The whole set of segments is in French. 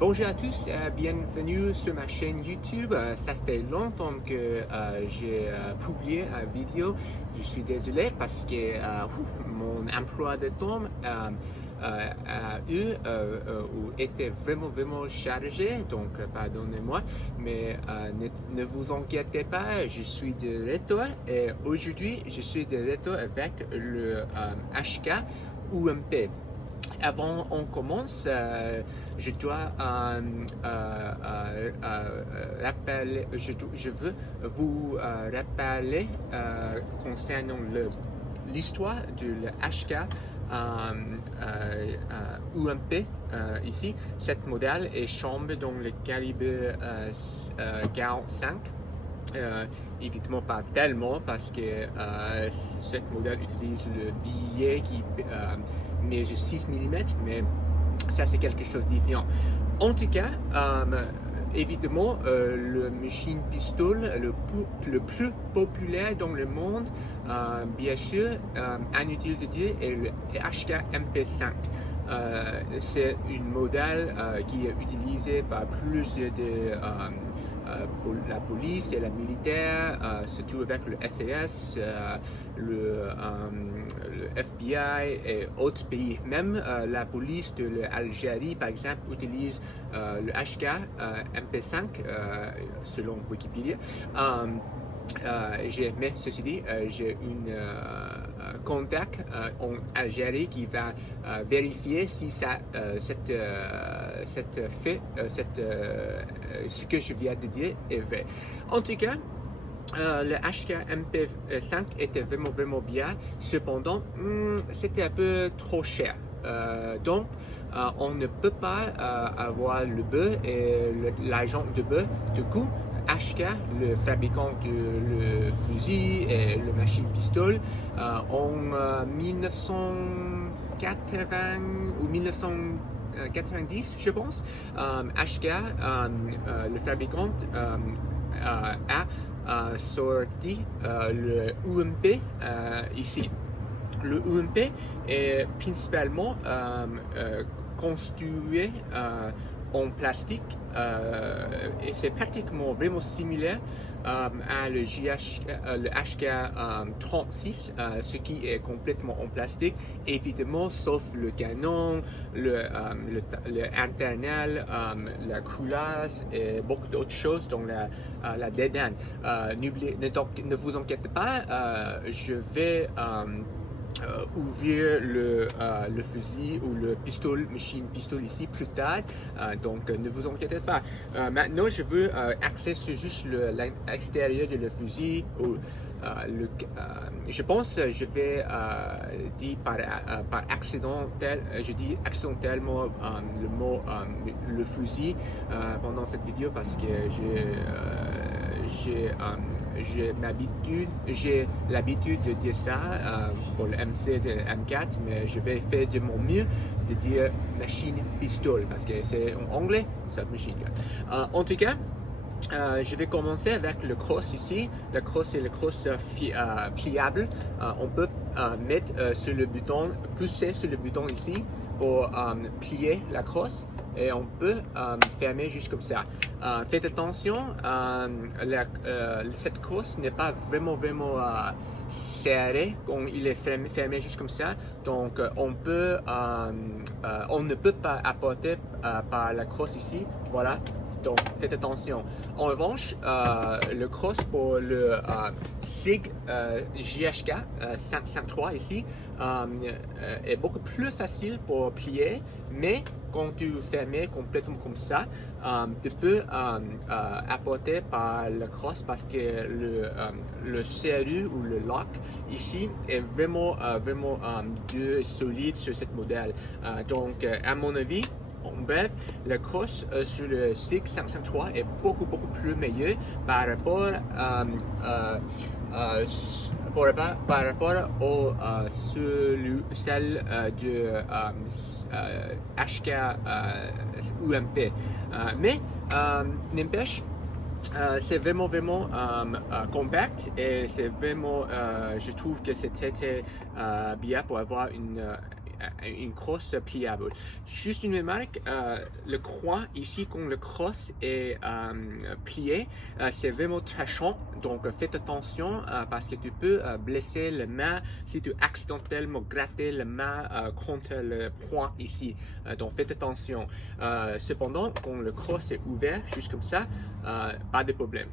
Bonjour à tous, bienvenue sur ma chaîne YouTube. Ça fait longtemps que j'ai publié une vidéo. Je suis désolé parce que mon emploi de temps était vraiment chargé, donc pardonnez-moi, mais ne vous inquiétez pas, je suis de retour et aujourd'hui je suis de retour avec le HK UMP. Avant on commence, je dois rappeler, je veux vous rappeler concernant l'histoire du HK UMP ici. Cette modèle est chambre dans le calibre 45. Évidemment pas tellement parce que cette modèle utilise le billet qui mesure 6 mm, mais ça c'est quelque chose de différent. En tout cas, évidemment, le machine pistol le plus populaire dans le monde, bien sûr, inutile de dire, est le HK MP5. C'est une modèle qui est utilisée par plusieurs de pour la police et la militaire, surtout avec le SAS, le FBI et autres pays. Même la police de l'Algérie, par exemple, utilise le HK MP5 selon Wikipédia. Mais ceci dit, j'ai une contact en Algérie qui va vérifier si ça, ce que je viens de dire est vrai. En tout cas, le HK MP5 était vraiment bien. Cependant, c'était un peu trop cher. Donc, on ne peut pas avoir le bœuf et l'agent de bœuf. Du coup, HK, le fabricant de fusil et le machine pistol, en 1980 ou 1990, je pense, HK, le fabricant, a sorti le UMP ici. Le UMP est principalement construit en plastique et c'est pratiquement vraiment similaire à le HK36, ce qui est complètement en plastique, évidemment, sauf le canon, le internal, la culasse et beaucoup d'autres choses dans la dédane. Ne vous inquiétez pas, je vais ouvrir le fusil ou le machine pistol ici plus tard, donc ne vous inquiétez pas. Maintenant je veux axer sur juste l'extérieur de le fusil ou je pense je vais dire par accidentel, je dis accidentellement le mot le fusil pendant cette vidéo parce que j'ai l'habitude de dire ça pour le MC et le M4, mais je vais faire de mon mieux de dire machine pistol parce que c'est en anglais, submachine gun. En tout cas, je vais commencer avec le crosse ici. Le crosse est le crosse pliable. On peut mettre sur le bouton, pousser sur le bouton ici pour plier la crosse et on peut fermer juste comme ça. Faites attention, cette crosse n'est pas vraiment serré quand il est fermé juste comme ça, donc on ne peut pas apporter par la crosse ici, voilà. Donc faites attention. En revanche, le crosse pour le SIG JHK 553 ici est beaucoup plus facile pour plier, mais quand tu fermes complètement comme ça, tu peux apporter par le crosse parce que le serrure ou le lock ici est vraiment dur et solide sur cette modèle. Donc à mon avis, en bref, le crosse sur le SIG 553 est beaucoup plus meilleur par rapport au celle de HK UMP. Mais n'empêche, c'est vraiment compact et c'est vraiment, je trouve que c'est très bien pour avoir une crosse pliable. Juste une remarque, le croix ici, quand le crosse est plié, c'est vraiment très chaud. Donc faites attention parce que tu peux blesser la main si tu accidentellement gratter la main contre le point ici. Donc faites attention. Cependant, quand le crosse est ouvert, juste comme ça, pas de problème.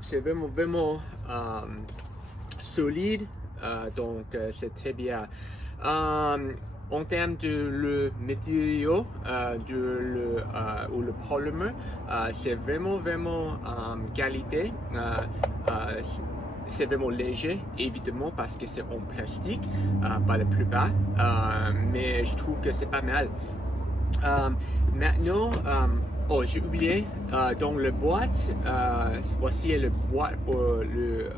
C'est vraiment solide, donc c'est très bien. En termes de le matériau ou le polymère, c'est vraiment qualité. C'est vraiment léger, évidemment, parce que c'est en plastique, pas la plupart, mais je trouve que c'est pas mal. Maintenant, oh, j'ai oublié, dans le boîte, voici le boîte pour le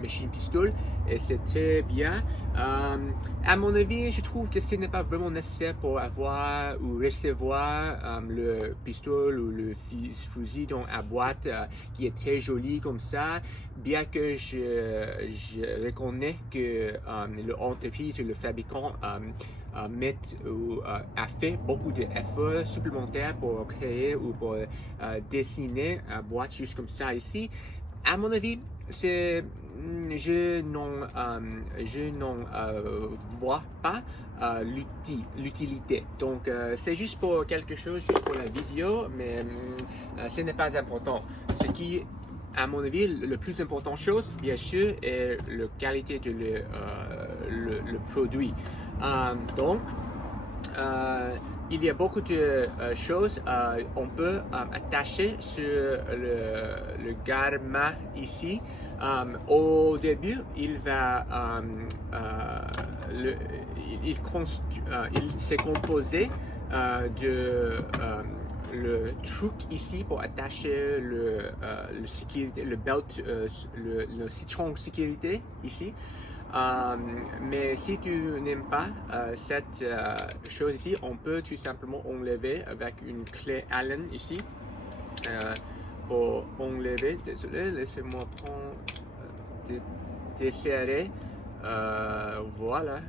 machine pistol, et c'est très bien. À mon avis, je trouve que ce n'est pas vraiment nécessaire pour avoir ou recevoir le pistolet ou le fusil dans la boîte qui est très joli comme ça, bien que je reconnais que l'entreprise ou le fabricant a fait beaucoup d'efforts supplémentaires pour créer ou pour dessiner une boîte juste comme ça ici. À mon avis, je n'en vois pas l'utilité. Donc, c'est juste pour quelque chose, juste pour la vidéo, mais ce n'est pas important. Ce qui, à mon avis, le plus important chose, bien sûr, est la qualité de le produit. Donc, il y a beaucoup de choses on peut attacher sur le garde-main ici. Au début, il s'est composé de le truc ici pour attacher le belt, le citron sécurité ici. Mais si tu n'aimes pas cette chose ici, on peut tout simplement enlever avec une clé Allen ici. Pour enlever, désolé, laissez-moi prendre, desserrer, voilà.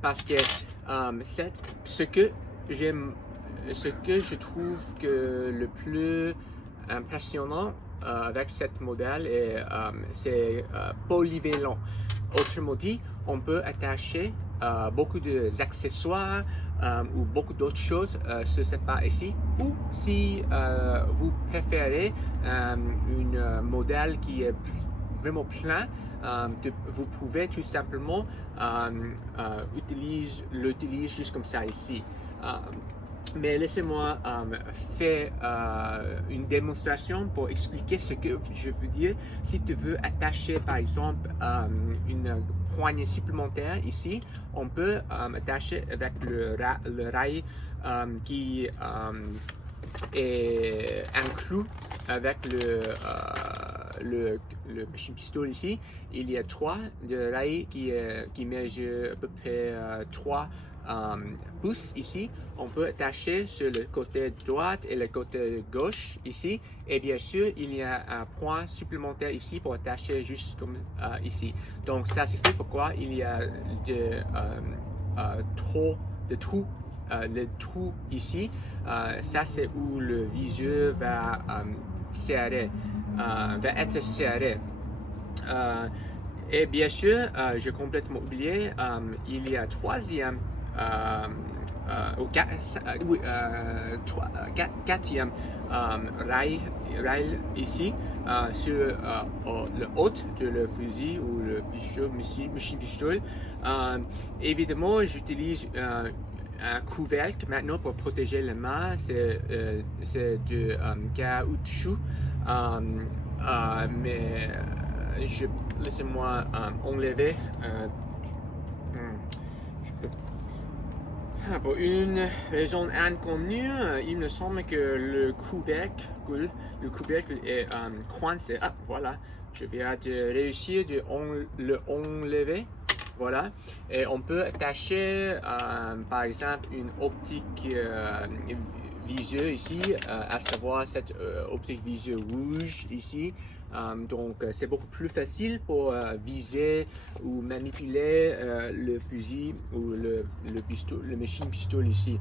Parce que ce que je trouve que le plus impressionnant avec cette modèle c'est polyvalent. Autrement dit, on peut attacher beaucoup d'accessoires ou beaucoup d'autres choses sur cette part ici, ou si vous préférez une modèle qui est vraiment plein, vous pouvez tout simplement l'utiliser juste comme ça ici. Mais laissez-moi faire une démonstration pour expliquer ce que je veux dire. Si tu veux attacher par exemple une poignée supplémentaire ici, on peut attacher avec le rail qui est inclus avec le machine pistol ici. Il y a 3 de rails qui mesurent à peu près 3 pouces ici. On peut attacher sur le côté droit et le côté gauche ici, et bien sûr il y a un point supplémentaire ici pour attacher juste comme ici. Donc ça s'explique pourquoi il y a de trous. Le trou ici, ça c'est où le viseur va être serré. Et bien sûr, j'ai complètement oublié, il y a troisième quatrième rail ici sur le haut de le fusil ou le machine pistol. Évidemment, j'utilise un couvercle maintenant pour protéger les mains. C'est du caoutchouc, mais laissez-moi enlever. Pour une raison inconnue, il me semble que le couvercle est coincé. Ah, voilà, je viens de réussir de le enlever. Voilà, et on peut attacher par exemple une optique viseur ici, à savoir cette optique viseur rouge ici. Donc c'est beaucoup plus facile pour viser ou manipuler le fusil ou le machine pistol ici.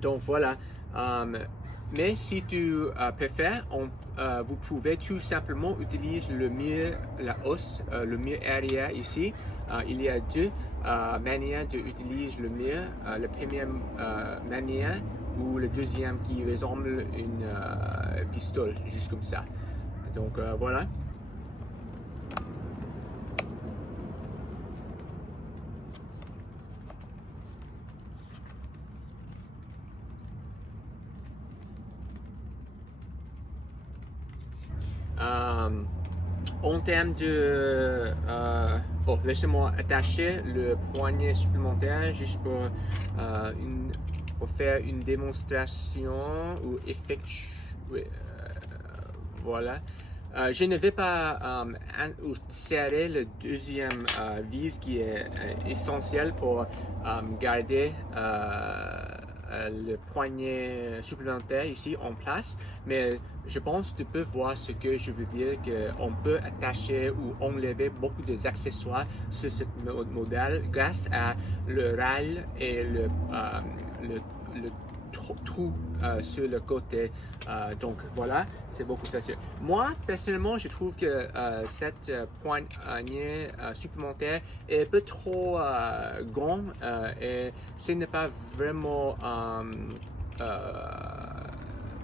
Donc voilà. Mais si tu préfères, vous pouvez tout simplement utiliser le mur, la hausse, le mur arrière ici. Il y a deux manières d'utiliser le mur. La première manière ou le deuxième qui ressemble à une pistole, juste comme ça. Donc voilà. En termes de... laissez-moi attacher le poignet supplémentaire juste pour faire une démonstration ou effectuer... voilà. Je ne vais pas serrer le deuxième vis qui est essentiel pour garder le poignet supplémentaire ici en place, mais je pense que tu peux voir ce que je veux dire, qu'on peut attacher ou enlever beaucoup d'accessoires sur ce modèle grâce à le rail et le trou sur le côté. Donc voilà, c'est beaucoup facile. Moi, personnellement, je trouve que cette poignée supplémentaire est un peu trop grand et ce n'est pas vraiment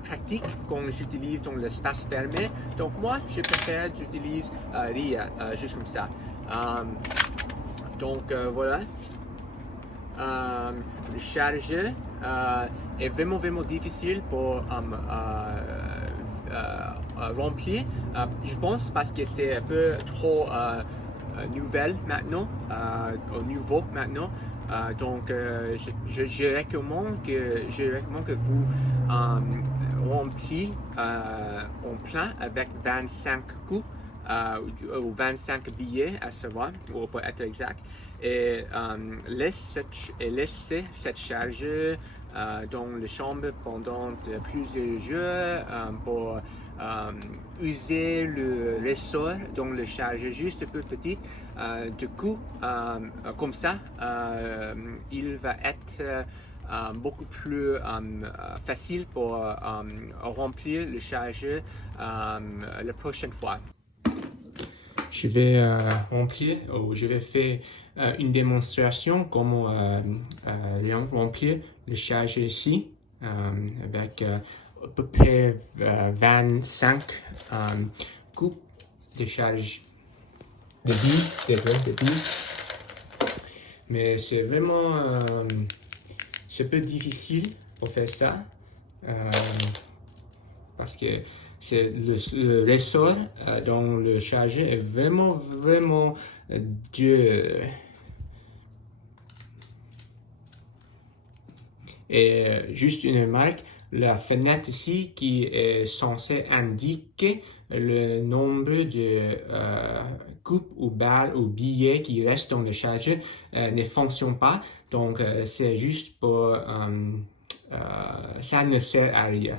pratique quand j'utilise dans l'espace fermé. Donc moi, je préfère d'utiliser RIA, juste comme ça. Donc voilà. Le chargeur est vraiment difficile pour remplir, je pense, parce que c'est un peu trop nouvelle maintenant, nouveau maintenant. Donc je recommande que vous rempliez en plein avec 25 coups ou 25 billets à savoir, pour être exact, et laissez cette charge dans la chambre pendant plusieurs jours pour user le ressort dans le chargeur juste un peu petit. Du coup, comme ça, il va être beaucoup plus facile pour remplir le chargeur la prochaine fois. Je vais remplir, ou je vais faire une démonstration comment remplir le chargeur ici avec à peu près 25 coupes de charge de billes. Mais c'est vraiment c'est un peu difficile pour faire ça parce que c'est le ressort dans le chargeur est vraiment dur. Et juste une remarque, la fenêtre ici qui est censée indiquer le nombre de coupes ou balles ou billets qui restent dans le chargeur ne fonctionne pas. Donc c'est juste pour... ça ne sert à rien.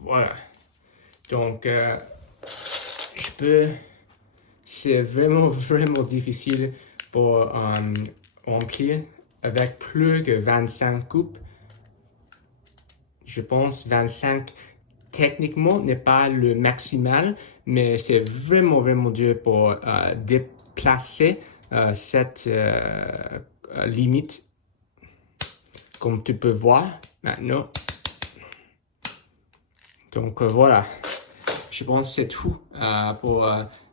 Voilà. Donc, je peux... C'est vraiment difficile pour remplir avec plus que 25 coupes. Je pense 25 techniquement n'est pas le maximal, mais c'est vraiment dur pour déplacer cette limite, comme tu peux voir maintenant. Donc voilà, je pense que c'est tout pour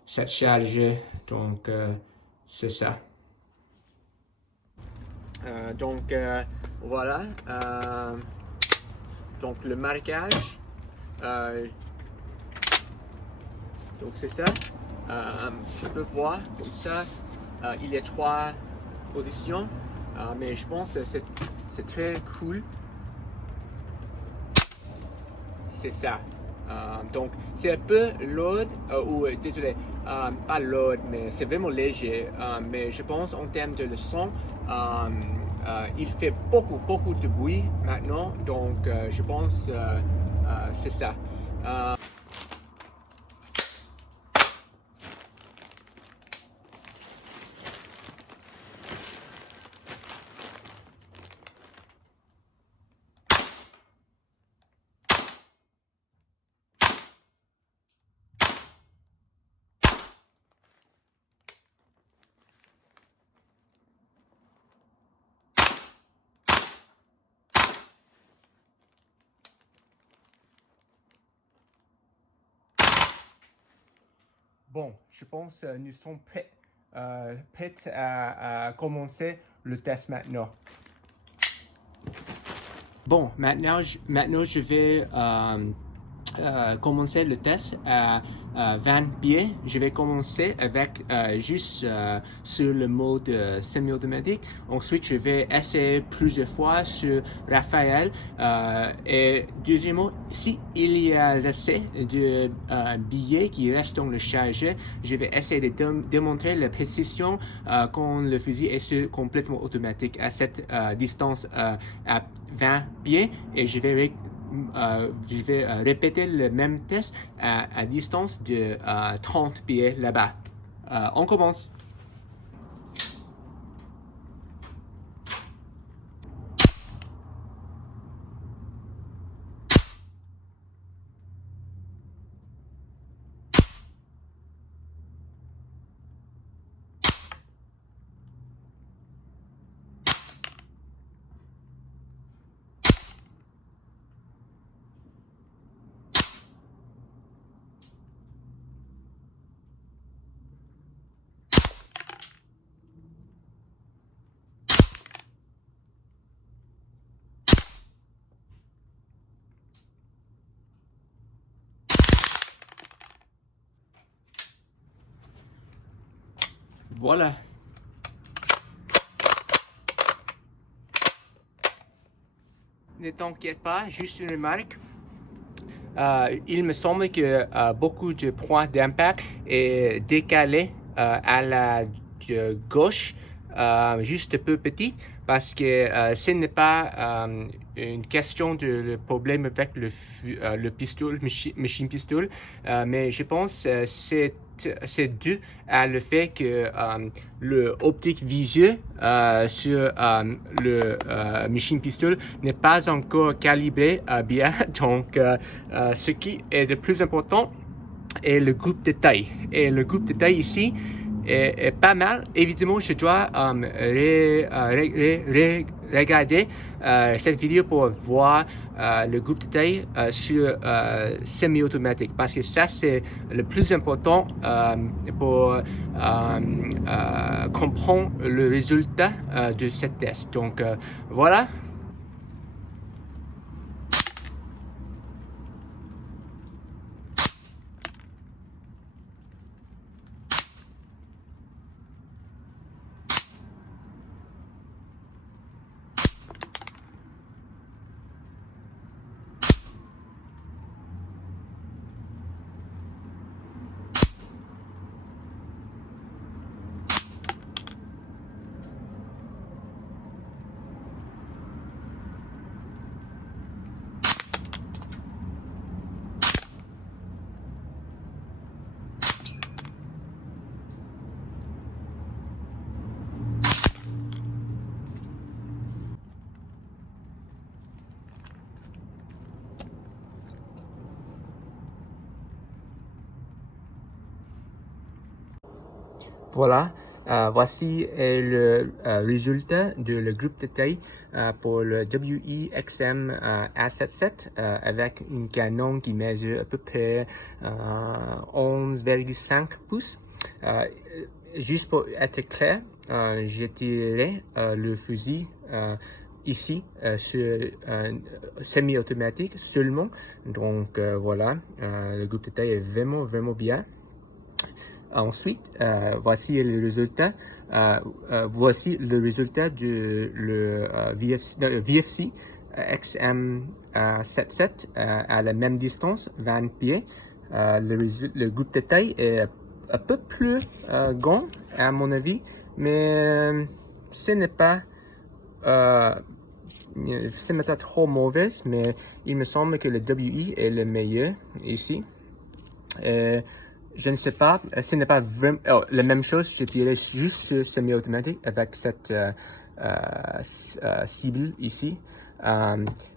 cette charge. Donc c'est ça. Donc voilà. Donc le marquage. Donc c'est ça. Je peux voir comme ça. Il y a 3 positions. mais je pense que c'est très cool. C'est ça. Donc, c'est un peu lourd, désolé, pas lourd, mais c'est vraiment léger. Mais je pense en termes de le son, il fait beaucoup de bruit maintenant. Donc, je pense c'est ça. Bon, je pense que nous sommes prêts, à commencer le test maintenant. Bon, maintenant je vais commencer le test à 20 pieds. Je vais commencer avec juste sur le mode semi-automatique. Ensuite, je vais essayer plusieurs fois sur Raphaël. Et deuxièmement, s'il y a assez de billets qui restent dans le chargeur, je vais essayer de démontrer la précision quand le fusil est complètement automatique à cette distance à 20 pieds. Et je vais répéter le même test à distance de 30 pieds là-bas. On commence. Voilà. Ne t'inquiète pas, juste une remarque. Il me semble que beaucoup de points d'impact est décalé à la gauche, juste un peu petit, parce que ce n'est pas une question de problème avec le pistolet, machine pistol, mais je pense que c'est dû à le fait que le optique visuel sur le machine pistol n'est pas encore calibré bien. Donc, ce qui est le plus important est le groupe de taille. Et le groupe de taille ici est pas mal. Évidemment, je dois regarder cette vidéo pour voir le groupe de taille sur semi-automatique, parce que ça c'est le plus important pour comprendre le résultat de ce test. Donc voilà. Voilà, voici le résultat de le groupe de taille pour le WE-XM A77 avec une canon qui mesure à peu près 11,5 pouces. Juste pour être clair, j'ai tiré le fusil ici sur semi-automatique seulement. Donc voilà, le groupe de taille est vraiment bien. Ensuite, voici le résultat. Voici le résultat du VFC XM77 à la même distance, 20 pieds. Le groupe de taille est un peu plus grand, à mon avis, mais ce n'est pas trop mauvaise, mais il me semble que le WI est le meilleur ici. Je ne sais pas, ce n'est pas vraiment la même chose, je dirais juste semi-automatique avec cette cible ici.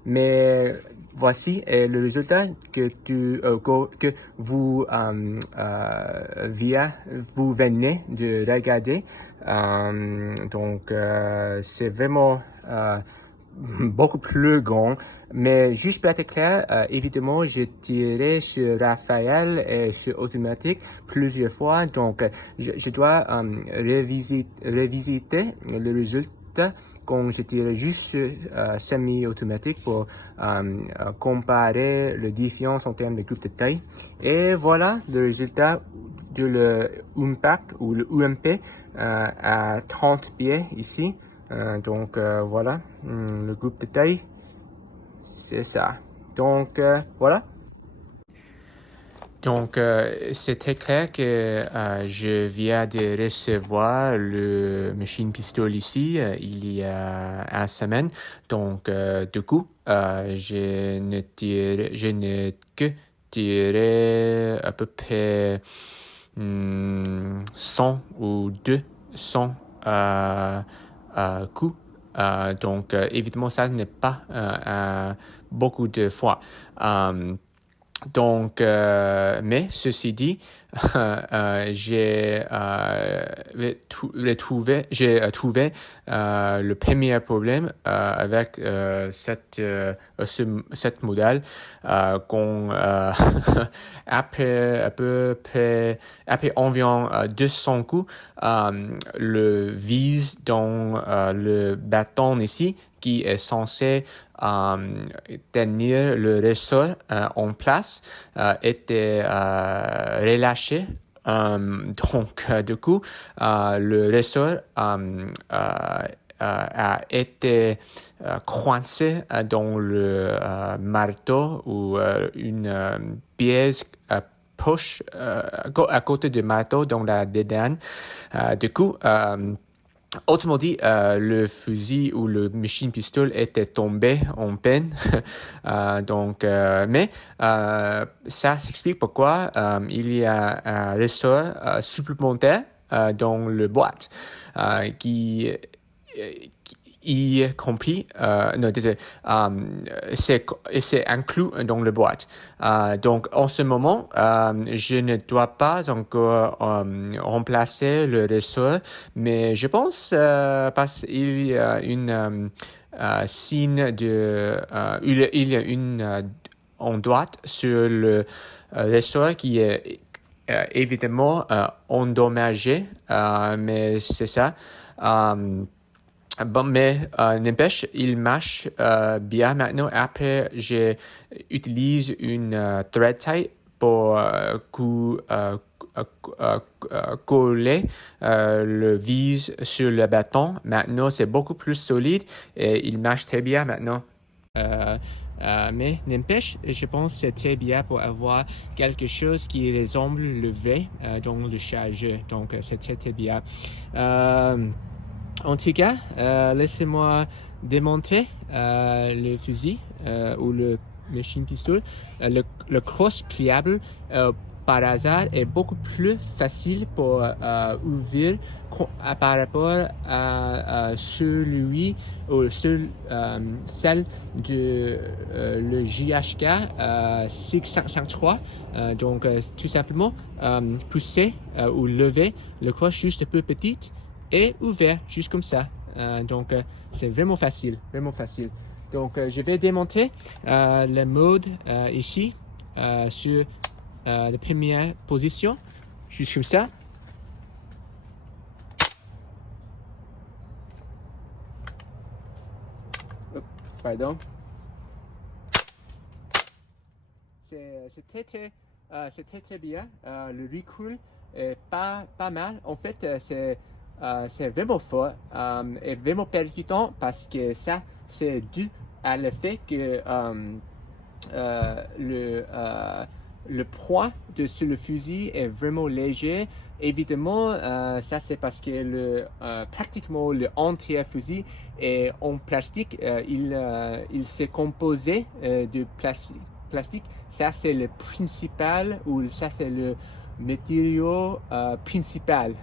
Mais voici le résultat que vous vous venez de regarder. Donc c'est vraiment beaucoup plus grand, mais juste pour être clair, évidemment, je tirais sur Raphaël et sur automatique plusieurs fois, donc je dois revisiter le résultat quand je tire juste semi-automatique pour comparer les différences en termes de groupe de taille. Et voilà le résultat de l'impact ou le UMP à 30 pieds ici. Donc voilà, le groupe de taille, c'est ça. Donc voilà. Donc c'était clair que je viens de recevoir le machine pistol ici il y a une semaine. Donc du coup, je ne que tiré à peu près 100 ou 200 coups. Donc, évidemment, ça n'est pas beaucoup de fois. Donc, mais ceci dit, j'ai trouvé le premier problème avec cette modèle qu'on après environ 200 coups, le vis dans le bâton ici qui est censé tenir le ressort en place était relâché. Donc, du coup, le ressort a été coincé dans le marteau ou une pièce proche à côté du marteau dans la bédane. Du coup, autrement dit, le fusil ou le machine pistol était tombé en peine. Donc, mais ça s'explique pourquoi il y a un ressort supplémentaire dans le boîte qui y compris, non, désolé, c'est inclus dans le boîte. Donc, en ce moment, je ne dois pas encore remplacer le ressort, mais je pense parce qu'il y a une signe de, il y a une en droite sur le ressort qui est évidemment endommagé, mais c'est ça. Bon, mais n'empêche, il marche bien maintenant. Après, j'utilise une thread tie pour coller le vis sur le bâton. Maintenant, c'est beaucoup plus solide et il marche très bien maintenant. Mais n'empêche, je pense que c'est très bien pour avoir quelque chose qui ressemble le V dans le chargeur. Donc, c'est très très bien. En tout cas, laissez-moi démonter le fusil ou le machine pistol. Le cross pliable, par hasard, est beaucoup plus facile pour ouvrir par rapport à celui ou celle de le JHK 653. Donc, tout simplement, pousser ou lever le cross juste un peu petite et ouvert, juste comme ça. Donc, c'est vraiment facile, vraiment facile. Donc, je vais démonter le mode ici sur la première position, juste comme ça. Oh, pardon. C'est très très bien. Le recul pas mal. En fait, c'est vraiment fort et vraiment percutant parce que ça, c'est dû à le fait que le poids sur le fusil est vraiment léger. Évidemment, ça c'est parce que pratiquement le entier fusil est en plastique. Il s'est composé de plastique. Ça c'est le principal, ou ça c'est le matériau principal.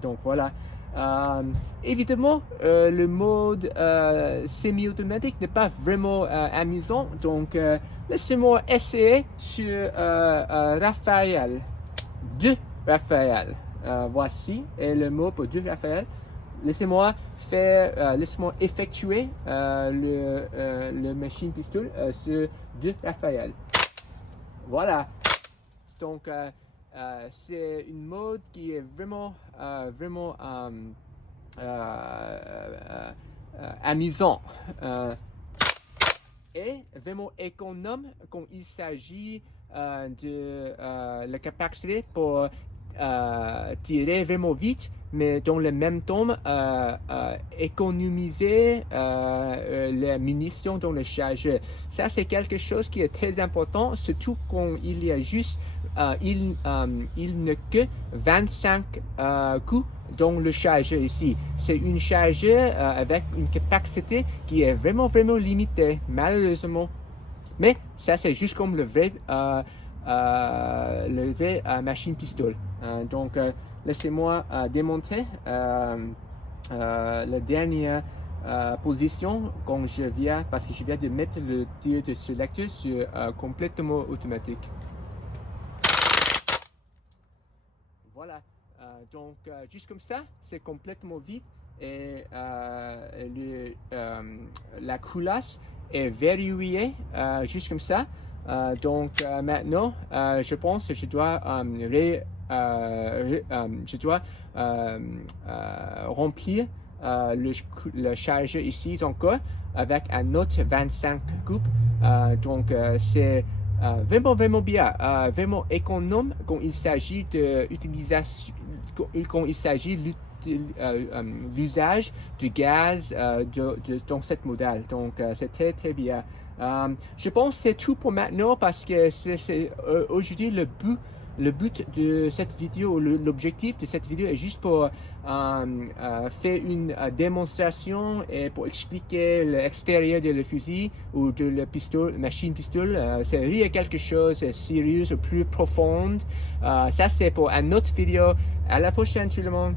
Donc voilà. Évidemment, le mode semi-automatique n'est pas vraiment amusant, donc laissez-moi essayer sur Raphaël. 2 Raphaël. Voici le mot pour 2 Raphaël. Laissez-moi effectuer le machine pistol sur 2 Raphaël. Voilà. Donc c'est une mode qui est vraiment amusant et vraiment économe quand il s'agit de la capacité pour tirer vraiment vite, mais dans le même temps économiser les munitions dans le chargeur. Ça c'est quelque chose qui est très important, surtout quand il y a juste il n'a que 25 coups dans le chargeur ici. C'est une chargeur avec une capacité qui est vraiment limitée, malheureusement. Mais ça c'est juste comme le vrai machine pistol. Donc laissez-moi démontrer la dernière position quand je viens, parce que je viens de mettre le tir de sélecteur sur complètement automatique. Voilà, donc juste comme ça, c'est complètement vide et la culasse est verrouillée juste comme ça. Donc maintenant, je pense que je dois remplir le chargeur ici encore avec un autre 25 coupes. Donc c'est vraiment bien, vraiment économe quand il s'agit de l'usage du gaz dans cette modèle. Donc c'est très bien. Je pense que c'est tout pour maintenant, parce que c'est aujourd'hui le but de cette vidéo, l'objectif de cette vidéo est juste pour faire une démonstration et pour expliquer l'extérieur de le fusil ou de la machine pistol. C'est rien quelque chose de sérieux ou plus profond. Ça c'est pour une autre vidéo. À la prochaine tout le monde.